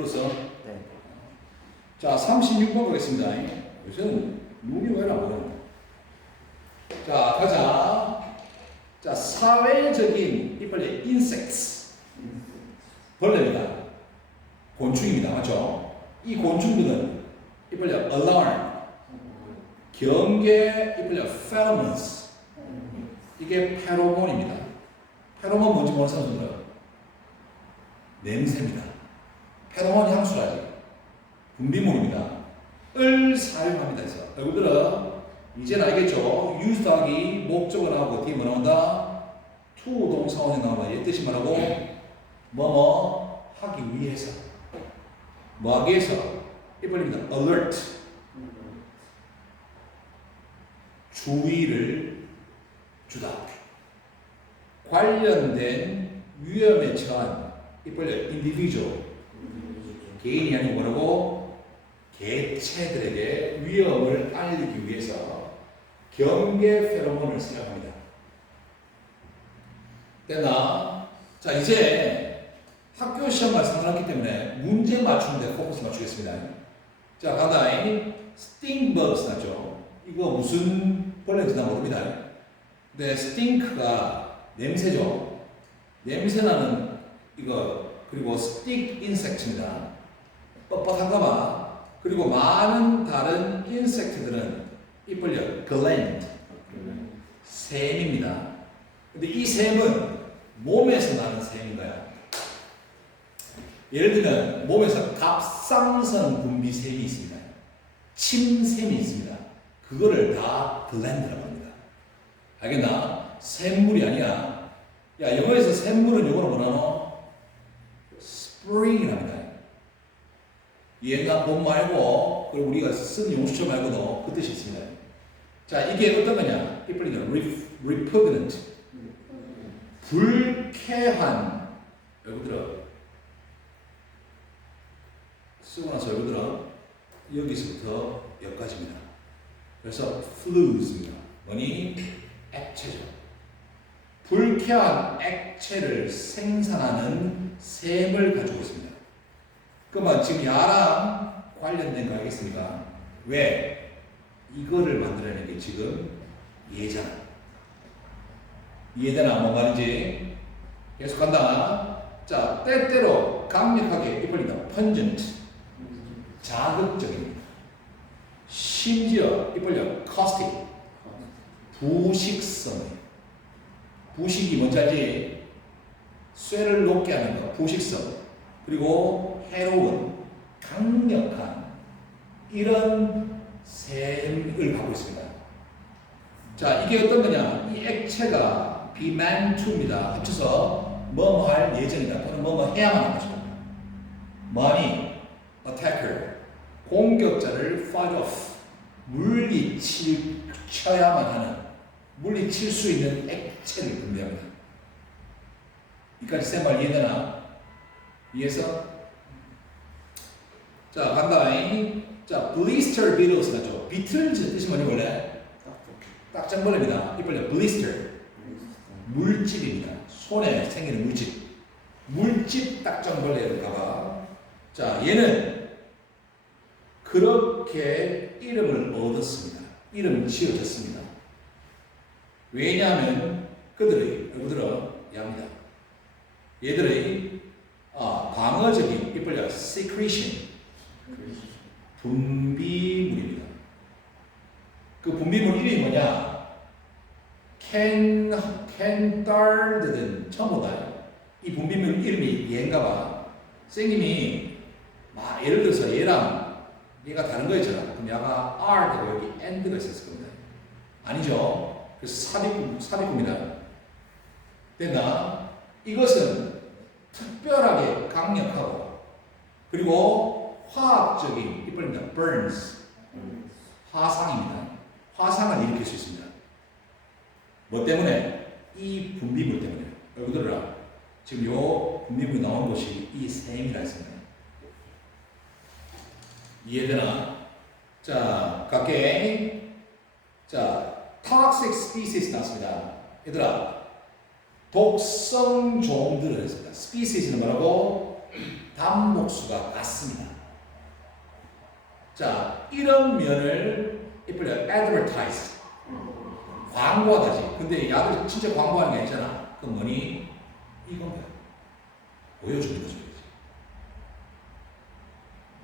불렀어? 네. 자, 36번 가겠습니다. 요새는 눈이 왜 나와요? 자, 가자. 자, 사회적인 이빨리 insects. 벌레입니다. 곤충입니다. 맞죠? 이 곤충들은 이빨리 alarm. 경계 이빨리 pheromones. 이게 페로몬입니다. 페로몬 뭔지 모르는 사람 들어요. 냄새입니다. 페로몬 향수라지. 분비물입니다. 을 사용합니다. 여러분들은 이제는 알겠죠? 더하기 목적어 나오고 뒤에 뭐 나온다? to 동사원이 나온다. 얘 뜻이 뭐라고? 뭐뭐 하기 위해서. 뭐 하기 위해서? 이번입니다. alert. 주의를 주다. 관련된 위험에 처한 이빨리 individual 개인이 아니고 뭐라고 개체들에게 위험을 알리기 위해서 경계 페로몬을 사용합니다. 됐나? 자 이제 학교 시험을 상관했기 때문에 문제 맞추는데 포커스 맞추겠습니다. 자 간다잉 스팅버스 났죠. 이거 무슨 벌레인지 나 모릅니다. 근데 스팅크가 냄새죠. 냄새나는 이거 그리고 스틱 인섹트입니다. 뻣뻣한가봐. 그리고 많은 다른 인섹트들은 이빨려 글랜드 샘입니다. 근데 이 샘은 몸에서 나는 샘인가요? 예를 들면 몸에서 갑상선 분비샘이 있습니다. 침샘이 있습니다. 그거를 다 글랜드라고 합니다. 알겠나? 샘물이 아니야. 야 영어에서 샘물은 영어로 뭐라노? spring이랍니다. 얘가 본 말고 그리고 우리가 쓴 용수처 말고도 그 뜻이 있습니다. 자 이게 어떤 거냐? 이빨리는 repugnant 불쾌한 여러분들 쓰고 나서 여러분들은 여기서부터 여기까지입니다. 그래서 flues입니다. 뭐니? 액체죠. 불쾌한 액체를 생산하는 샘을 가지고 있습니다. 그러면 지금 야랑 관련된 거 알겠습니까? 왜? 이거를 만들어내는 게 지금 얘잖아. 이해되나? 뭔 말인지? 계속 간다. 자, 때때로 강력하게 이빨리다. pungent. 자극적입니다. 심지어 이빨려 caustic. 부식성. 부식이 뭔지 알지? 쇠를 녹게 하는 거, 부식성. 그리고 해로운, 강력한 이런 샘을 갖고 있습니다. 자, 이게 어떤 거냐? 이 액체가 비만투입니다. 합쳐서 뭐뭐 할 예정이다. 또는 뭐뭐 해야만 하는 거죠. 뭐니? attacker. 공격자를 fight off. 물리칠, 쳐야만 하는, 물리칠 수 있는 액체를 분배합니다. 이까지 쌤말 이해되나? 이해서? 자, 간다잉. 자, blister beetles 나죠. 비틀즈 뜻이 뭐니 원래? 딱정벌레입니다. 이빨려 blister. 물집입니다. 손에 생기는 물집. 물집 딱정벌레일까봐. 자, 얘는 그렇게 이름을 얻었습니다. 이름 지어졌습니다. 왜냐하면 그들의 여러분들은 야입니다. 얘들의 아, 방어적인 이빨려 secretion 분비물입니다. 그 분비물 이름이 뭐냐? 캔 캔달드든 처음 보다. 이 분비물 이름이 얘인가 봐. 선생님이 막 예를 들어서 얘랑 얘가 다른 거였잖아. 그럼 얘가 R 되고 여기 AND가 있었을 겁니다. 아니죠. 그래서 삽입 삽입입니다. 됐나? 이것은 특별하게 강력하고 그리고 화학적인 이빨입니다. burns 화상입니다. 화상을 일으킬 수 있습니다. 뭐 때문에? 이 분비물 때문에. 여러분들아 지금 요 분비물이 나온 곳이 이 샘이라 했습니다. 이해되나? 자, 갈게. 자, toxic species 나왔습니다. 얘들아, 독성 종들을 했습니다. species는 뭐라고? 단복수가 같습니다. 자, 이런 면을 이쁘려 advertise 광고하다지. 근데 야들 진짜 광고하는 게 있잖아. 그 뭐니? 거야. 보여주는 거죠.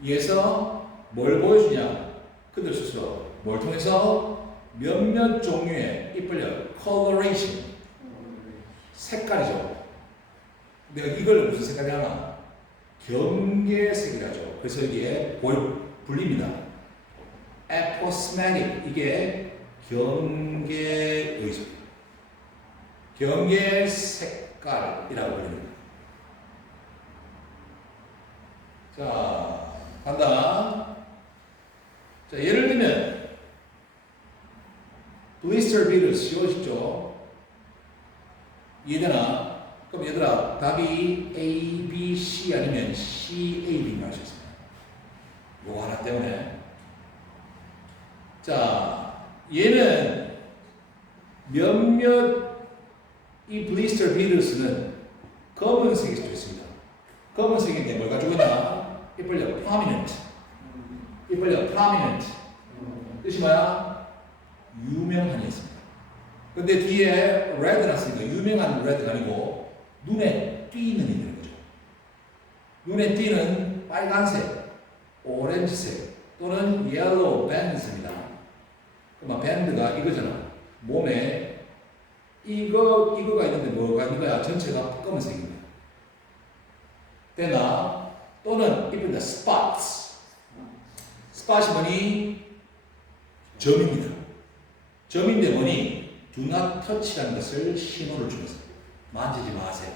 이에서 뭘 보여주냐? 그들 스스로 뭘 통해서 몇몇 종류의 이쁘려 coloration 색깔이죠. 내가 이걸 무슨 색깔이 하나? 경계색이라죠. 그래서 보여 불립니다. aposematic 이게 경계의죠. 경계 색 깔이라고 불립니다. 자, 간다. 자, 예를 들면 blister beaters 쉬워지죠? 이해되나? 그럼 얘들아 답이 A, B, C 아니면 C, A, B인가 하셨습니다. 요거 하나 때문에 자 얘는 몇몇 이 블리스터 비더스는 검은색일 수도 있습니다. 검은색인데 뭘 가지고 있나? 이빨려 prominent 이빨려 prominent 뜻이 뭐야? 유명한이 있습니다. 근데 뒤에 red 났으니까 유명한 red가 아니고 눈에 띄는 있는 거죠. 눈에 띄는 빨간색, 오렌지색 또는 yellow bands입니다. 그러면 밴드가 이거잖아. 몸에 이거 이거가 있는데 뭐가 있는 거야? 전체가 검은색입니다. 때나 또는 이른다 spots. spot이 뭐니? 점입니다. 점인데 뭐니? do not touch라는 것을 신호를 주면서 만지지 마세요.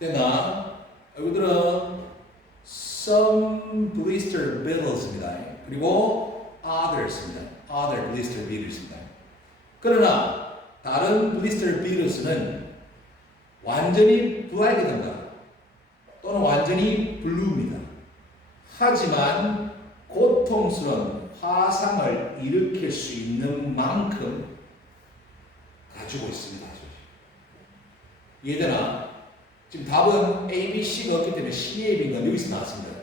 때나 여기들은 some blister beetles입니다. 그리고 others입니다. other blister beetles입니다. 그러나 다른 blister beetles는 완전히 블랙이든가 또는 완전히 블루입니다. 하지만 고통스러운 화상을 일으킬 수 있는 만큼 가지고 있습니다. 이해되나? 지금 답은 A, B, C가 없기 때문에 C, A, B가 여기서 나왔습니다.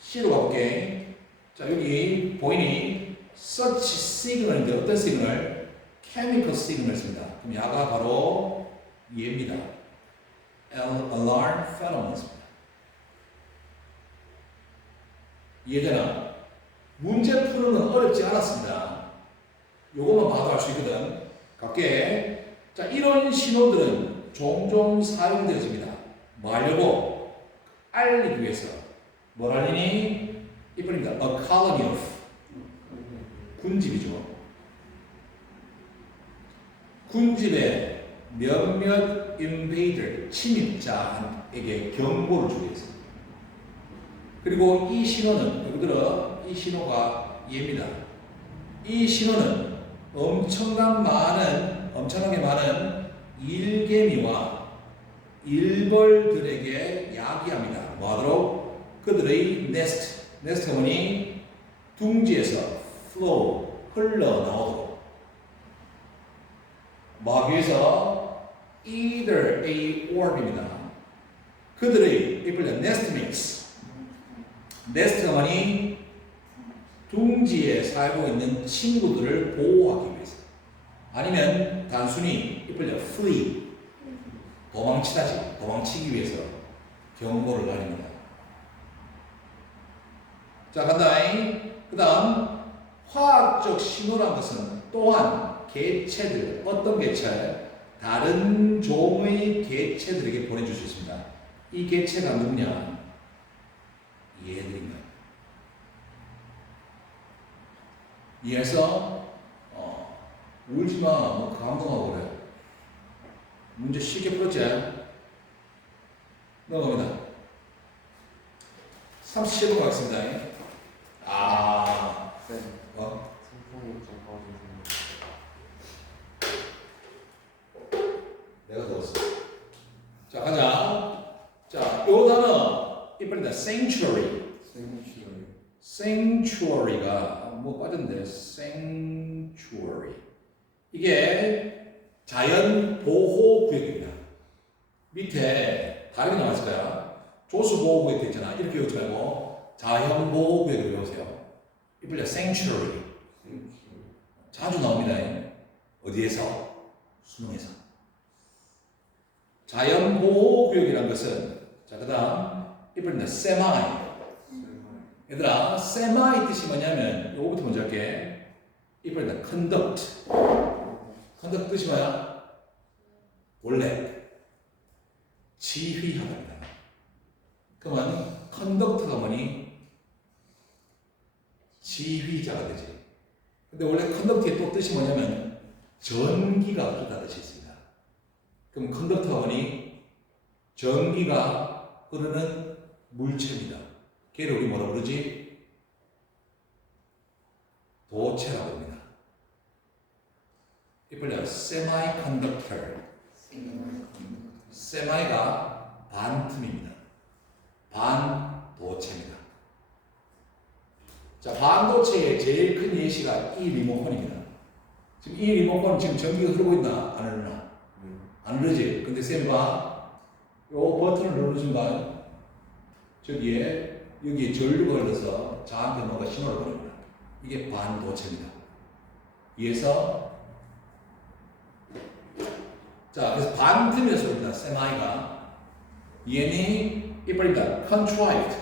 C로 가볼게. 자, 여기 보이니? such signal인데 어떤 시그널? Chemical signal 씁니다. 그럼 야가 바로 얘입니다. alarm phenomenos입니다. 이해되나? 문제 푸는 건 어렵지 않았습니다. 요것만 봐도 알 수 있거든. 갈게. 자, 이런 신호들은 종종 사용되어집니다. 뭐 하려고? 알리기 위해서. 뭘 알리니? 이뿐입니다. A colony of. 군집이죠. 군집에 몇몇 invader, 침입자에게 경고를 주기 위해서. 그리고 이 신호는, 여기 들어, 이 신호가 얘입니다. 이 신호는 엄청난 많은, 엄청나게 많은 일개미와 일벌들에게 야기합니다. 뭐하도록? 그들의 네스트, 네스트가 뭐니? 둥지에서 flow, 흘러 나오도록. 막 위해서 either A or입니다. 그들의 이끌려 nest mates. 네스트가 뭐니? 둥지에 살고 있는 친구들을 보호하기 위해서. 아니면 단순히 이끌려 flee. 도망치다지. 도망치기 위해서 경고를 날립니다. 자, 간다잉. 그 다음, 화학적 신호란 것은 또한 개체들, 어떤 개체? 다른 종의 개체들에게 보내줄 수 있습니다. 이 개체가 누구냐? 얘들입니다. 이해서 어, 울지 마, 뭐 감동하고 그래. 문제 쉽게 풀었지? 넘어갑니다. 37번 가겠습니다. 아, 네. 어? 상품이 좀 봐주세요. 내가 들었어. 자, 가자. 자, 요 단어 이빨이다. sanctuary. 생시를 sanctuary가 뭐 빠졌는데 sanctuary. 이게 자연 보호 구역입니다. 밑에 다르게 나왔을 거야. 조수 보호 구역 있잖아. 이렇게 외우지 말고 자연 보호 구역을 외우세요. 이불려 sanctuary. 자주 나옵니다. 어디에서? 수능에서. 자연 보호구역이라는 것은 자 그다음 이불려 semi. 얘들아, semi 뜻이 뭐냐면 요거부터 먼저 할게. 이불려 conduct. conduct 뜻이 뭐야? 원래 지휘하다. 그러면 컨덕터가 뭐니? 지휘자가 되지. 근데 원래 컨덕터의 또 뜻이 뭐냐면 전기가 흐르다 뜻이 있습니다. 그럼 컨덕터가 뭐니? 전기가 흐르는 물체입니다. 걔를 우리 뭐라 부르지? 도체라고 합니다. 이빨려 semiconductor. 세마이가 반틈입니다. 반도체입니다. 자, 반도체의 제일 큰 예시가 이 리모컨입니다. 지금 이 리모컨 지금 전기가 흐르고 있나? 안 흐르나? 안 흐르지? 근데 쌤 봐. 요 버튼을 누르는 순간 저기에 여기에 전류가 흘러서 저한테 뭔가 신호를 보냅니다. 이게 반도체입니다. 위에서 자, 그래서 반틈이라고 씁니다. 세마이가. 얘는 이빨입니다. contrived.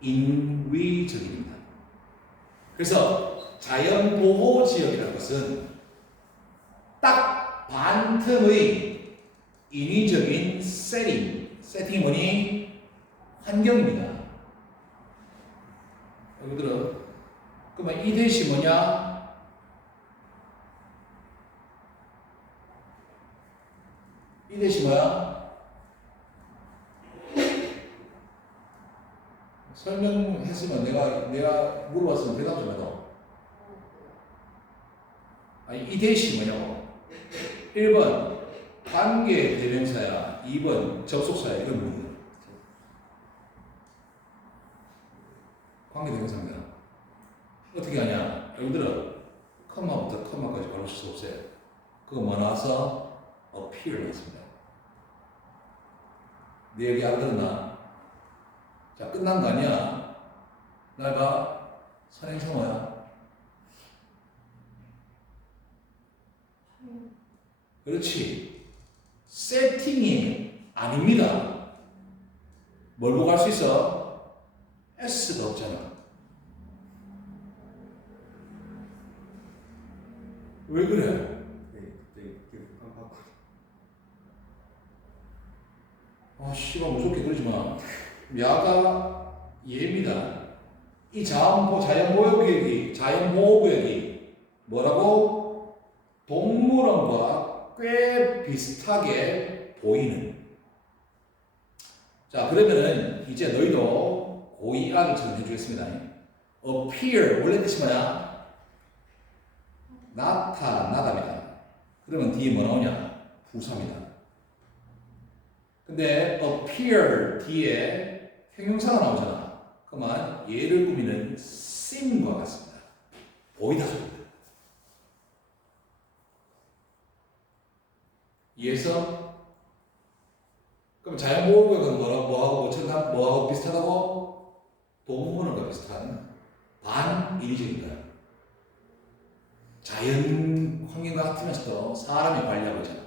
인위적입니다. 그래서 자연 보호 지역이라는 것은 딱 반틈의 인위적인 세팅. 뭐니? 환경입니다. 여러분들은 그러면 이 대시 뭐냐? 이 대시 뭐야? 설명했으면 내가 내가 물어봤으면 대답 좀 해줘. 아니 이 대시 뭐냐고? 1번 관계 대명사야. 2번 접속사야. 이건 뭐야? 관계 대명사입니다. 어떻게 하냐? 여러분들은 컴마부터 컴마까지 바로 수 없어요. 그거 뭐 나와서 appear 나왔습니다. 네 얘기 알아들었나? 자, 끝난 거 아니야? 선행사 뭐야? 그렇지. 세팅이 아닙니다. 뭘 보고 할 수 있어? S가 없잖아. 왜 그래? 네. 아, 씨발, 무섭게 그러지 마. 야가 예입니다. 이 자연보, 자연보호구역이, 자연보호구역이 뭐라고? 동물원과 꽤 비슷하게 보이는. 자, 그러면은 이제 너희도 고의알을 정해주겠습니다. appear, 원래 뜻이 뭐야? 나타나다입니다. 그러면 뒤에 뭐 나오냐? 부사입니다. 근데 appear 뒤에 형용사가 나오잖아. 그러면 얘를 꾸미는 seem과 같습니다. 보이다 소리다. 이해서? 그럼 자연보호구역은 뭐라고 뭐하고 어쩌다 뭐하고 비슷하다고? 동물원과 비슷한 반인위적인 거야. 자연 환경과 같으면서도 사람이 관리하고 있잖아.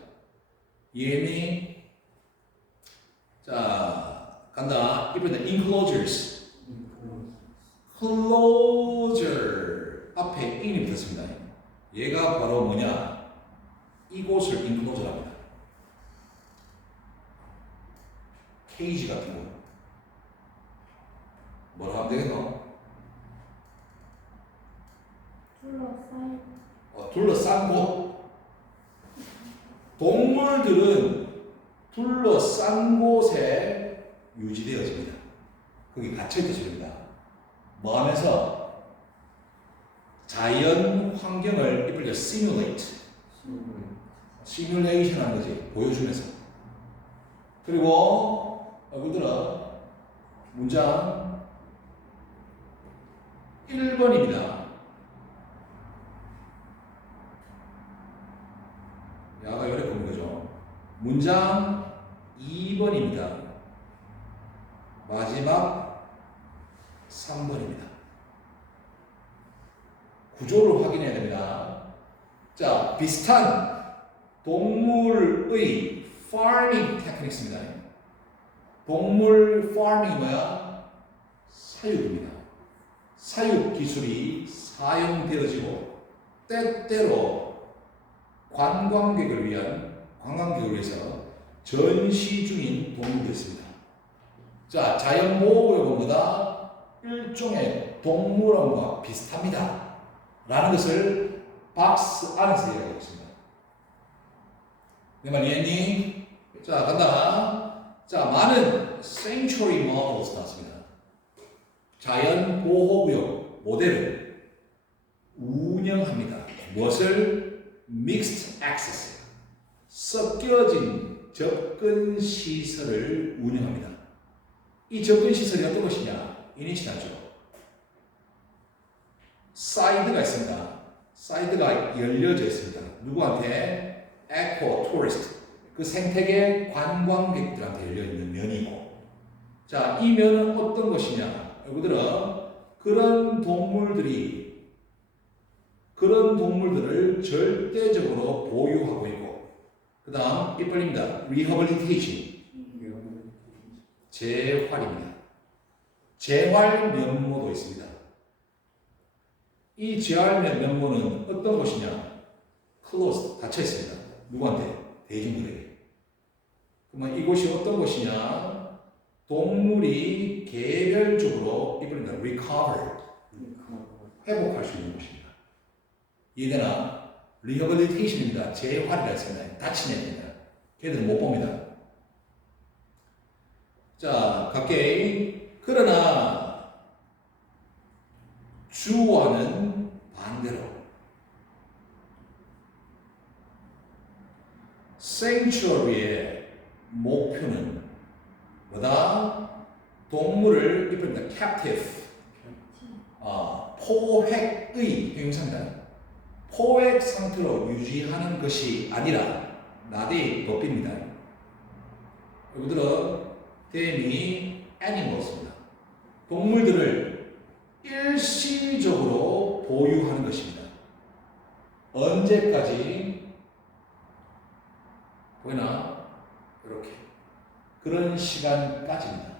얘는 자, 간다. 이번에 enclosures. closure 앞에 in이 붙었습니다. 얘가 바로 뭐냐? 이곳을 enclosure 합니다. 케이지 같은 거. 뭐라 하면 되겠노? 둘러싸인 어, 둘러싼 곳. 동물들은 둘러싼 곳에 유지되어집니다. 거기 갇혀있다 소리입니다. 뭐 하면서 자연 환경을 이쁘게 simulate, simulation 하는 거지. 보여주면서. 그리고 여러분들은 문장 1번입니다. 야가 열에 보는 거죠. 문장 2번입니다. 마지막 3번입니다. 구조를 확인해야 됩니다. 자, 비슷한 동물의 farming 테크닉입니다. 동물 farming이 뭐야? 사육입니다. 사육 기술이 사용되어지고 때때로 관광객을 위한 관광객을 위해서 전시 중인 동물도 있습니다. 자, 자연 보호구역은 뭐다? 일종의 동물원과 비슷합니다. 라는 것을 박스 안에서 이야기하고 있습니다. 내말 이해했니? 자, 간다. 자, 많은 sanctuary models 나왔습니다. 자연 보호구역 모델을 운영합니다. 무엇을? mixed access. 섞여진 접근 시설을 운영합니다. 이 접근 시설이 어떤 것이냐? 이니시하죠. 사이드가 있습니다. 사이드가 열려져 있습니다. 누구한테? 에코 토리스트. 그 생태계 관광객들한테 열려 있는 면이고. 자, 이 면은 어떤 것이냐? 여러분들은 그런 동물들이 그런 동물들을 절대적으로 보유하고 있고. 그 다음, 이빨입니다. rehabilitation. 재활입니다. 재활 면모도 있습니다. 이 재활 면모는 어떤 것이냐? closed, 닫혀 있습니다. 누구한테? 대중들에게. 그러면 이곳이 어떤 곳이냐? 동물이 개별적으로 이번에 recover, 회복할 수 있는 곳입니다. 이해되나? rehabilitation입니다. 재활이라 했습니다. 다친 애입니다. 걔들은 못 봅니다. 자, 가까이. 그러나 주와는 반대로 sanctuary의 목표는 뭐다? 동물을 이릅니다. captive, 아, 포획의 형상입니다. 포획 상태로 유지하는 것이 아니라 나대의 법입니다. 여러분들은 대미 애니멀스입니다. 동물들을 일시적으로 보유하는 것입니다. 언제까지 보이나 그런 시간까지입니다.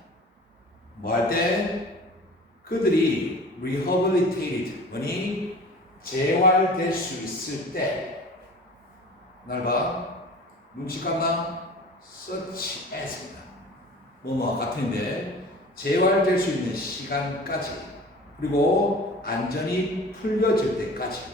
뭐 할 때 그들이 rehabilitated 뭐니 재활될 수 있을 때 날 봐. 눈치 깠나? such as입니다. 뭐뭐 같은데 재활될 수 있는 시간까지 그리고 안전이 풀려질 때까지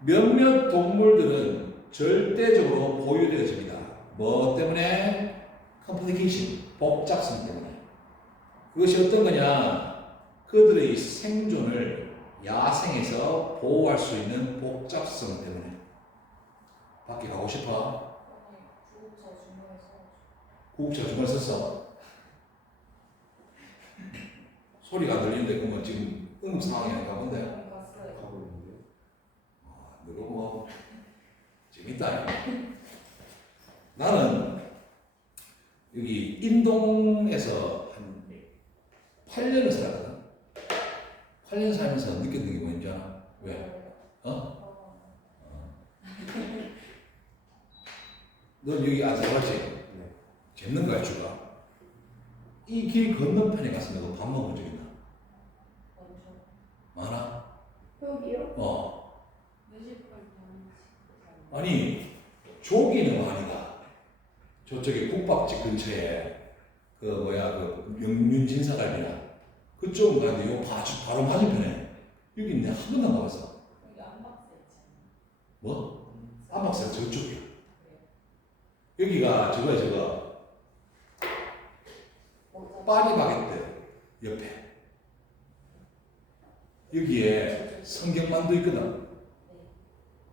몇몇 동물들은 절대적으로 보유되어집니다. 뭐 때문에? complication, 복잡성 때문에. 그것이 어떤 거냐? 그들의 생존을 야생에서 보호할 수 있는 복잡성 때문에. 밖에 가고 싶어? 구급차 주말 썼어. 소리가 들리는데 그러면 지금 응급 상황이 아닌가 본데. 가고 있는데 아, 너도 뭐 재밌다. 나는 여기 인동에서 한 8년을 살았거든. 8년 살면서 느꼈던 게 뭔지 알아? 왜? 어? 넌 여기 안 살았지? 네. 재밌는 거야, 주가. 이 길 건너편에 가서 너밥 먹은 적 있나? 많아? 여기요? 어. 아니, 조기는 아니다. 저쪽에 국밥집 근처에 그 뭐야 그 명륜진사갈비나 그쪽은 가는데 요 바, 바로 맞은편에 여기 내가 한 번도 안 가봤어. 뭐? 안박사가 저쪽이야. 여기가 저거야 저거 파리바게뜨 옆에 여기에 성경만도 있거든.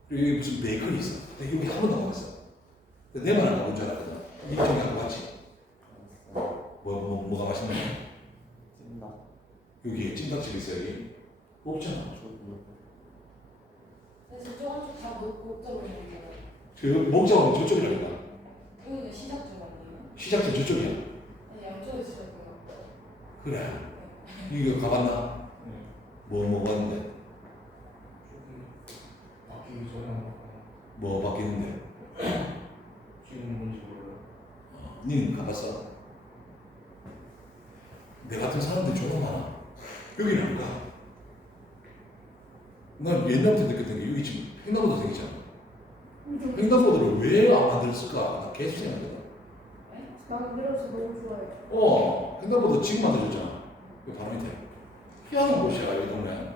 그리고 여기 무슨 베이커리 있어. 근데 여기 한 번도 안 가봤어. 근데 내만 안 가본 줄 알았거든. 이쪽에 안 가봤지. 뭐, 뭐, 뭐가 맛있는 거야? 찐다 여기 찜닭집 있어 여기. 없잖아. 그래서 조금씩 다 쪽으로 있는 거예요. 그 목적은 저쪽이라니까. 여기가 시작점 아니에요? 시작도 저쪽이야. 아니 양쪽에 시작해요. 그래. 이거 가봤나? 네. 뭐, 뭐 봤는데? 저기 바뀌기 전에 한번 뭐 바뀌는데? 지금 뭔지 몰라요. 어, 니는 가봤어? 내 같은 사람들 존나 많아. 여기는 안 가. 난 옛날부터 느꼈던 게 여기 지금 횡단보도 생기잖아. 횡단보도를 왜 안 만들었을까? 나 계속 생각해. 난 그래서 너무 좋아요. 어, 횡단보도 지금 만들어졌잖아. 여기 바로 밑에. 희한한 곳이야, 여기 동네.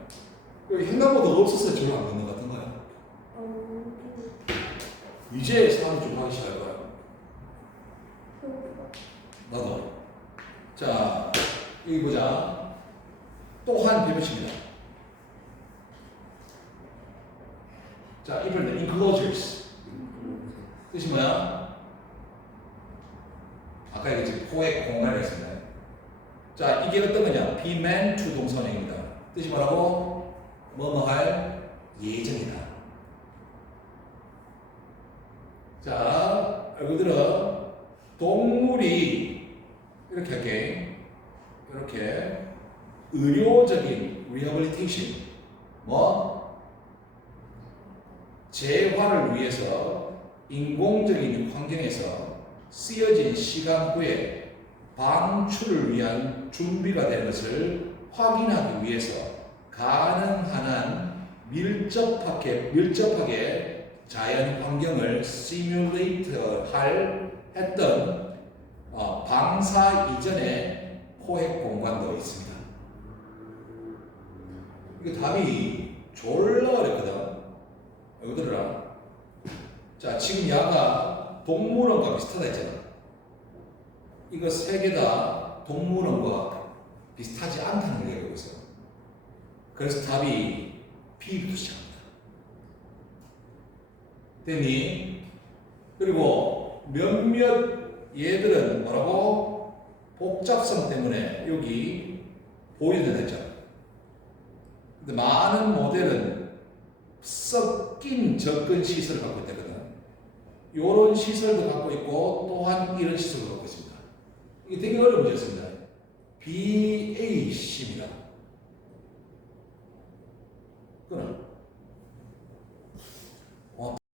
여기 횡단보도 없었어야 저를 안 걷는 거야. 어, 이제 사람이 좀 하기 시작할 거야. 나도. 자, 여기 보자. 또한 배면치입니다. 자, 이번에 enclosures. 뜻이 뭐야? 아까 얘기했지 포획 공간이 있습니다. 자, 이게 어떤 거냐? be meant to 동선행입니다. 뜻이 뭐라고? 뭐뭐 할 예정이다. 자, 들어. 동물이 이렇게 할게. 이렇게 의료적인 rehabilitation. 뭐? 재활을 위해서 인공적인 환경에서 쓰여진 시간 후에 방출을 위한 준비가 된 것을 확인하기 위해서 가능한 한 밀접하게 밀접하게 자연 환경을 시뮬레이트 할 했던 어, 방사 이전의 포획 공간도 있습니다. 이거 답이 졸라 어렵거든. 여기 들어라. 자, 지금 야가 동물원과 비슷하다 했잖아. 이거 세 개 다 동물원과 비슷하지 않다는 걸 알고 있어. 그래서 답이 B부터 시작합니다. 됐니? 그리고 몇몇 얘들은 뭐라고? 복잡성 때문에 여기 보이는 했잖아. 근데 많은 모델은 섞인 접근 시설을 갖고 있다거든. 이런 시설도 갖고 있고 또한 이런 시설도 갖고 있습니다. 이게 되게 어려운 문제였습니다. BAC입니다.